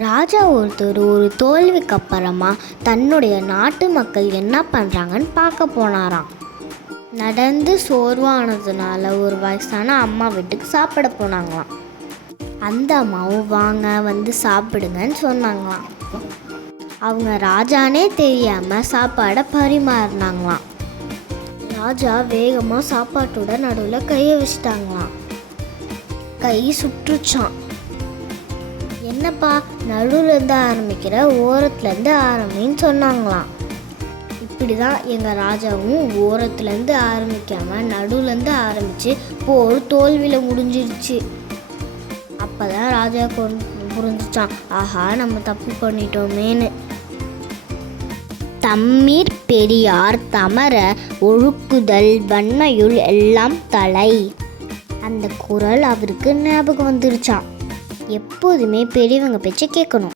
ராஜா ஒருத்தர் ஒரு தோல்விக்கு அப்புறமா தன்னுடைய நாட்டு மக்கள் என்ன பண்ணுறாங்கன்னு பார்க்க போனாராம். நடந்து சோர்வானதுனால ஒரு வயசான அம்மா வீட்டுக்கு சாப்பிட போனாங்களாம். அந்த அம்மாவும் வாங்க வந்து சாப்பிடுங்கன்னு சொன்னாங்களாம். அவங்க ராஜானே தெரியாமல் சாப்பாடை பரிமாறினாங்களாம். ராஜா வேகமாக சாப்பாட்டோட நடுவில் கையை வச்சிட்டாங்களாம். கை சுற்றுச்சான். என்னப்பா நடுவுலேருந்து ஆரம்பிக்கிற, ஓரத்துலேருந்து ஆரம்பின்னு சொன்னாங்களாம். இப்படி தான் எங்கள் ராஜாவும் ஓரத்துலேருந்து ஆரம்பிக்காமல் நடுவுலேருந்து ஆரம்பித்து போர் தோல்வியில் முடிஞ்சிருச்சு. அப்போ தான் ராஜா புரிஞ்சிச்சான், ஆஹா நம்ம தப்பு பண்ணிட்டோமேன்னு. தம்மீர் பெரியார் தமர ஒழுக்குதல் வன்மையுள் எல்லாம் தலை. அந்த குரல் அவருக்கு ஞாபகம் வந்துருச்சான். எப்போதுமே பெரியவங்க பேச்சை கேட்கணும்.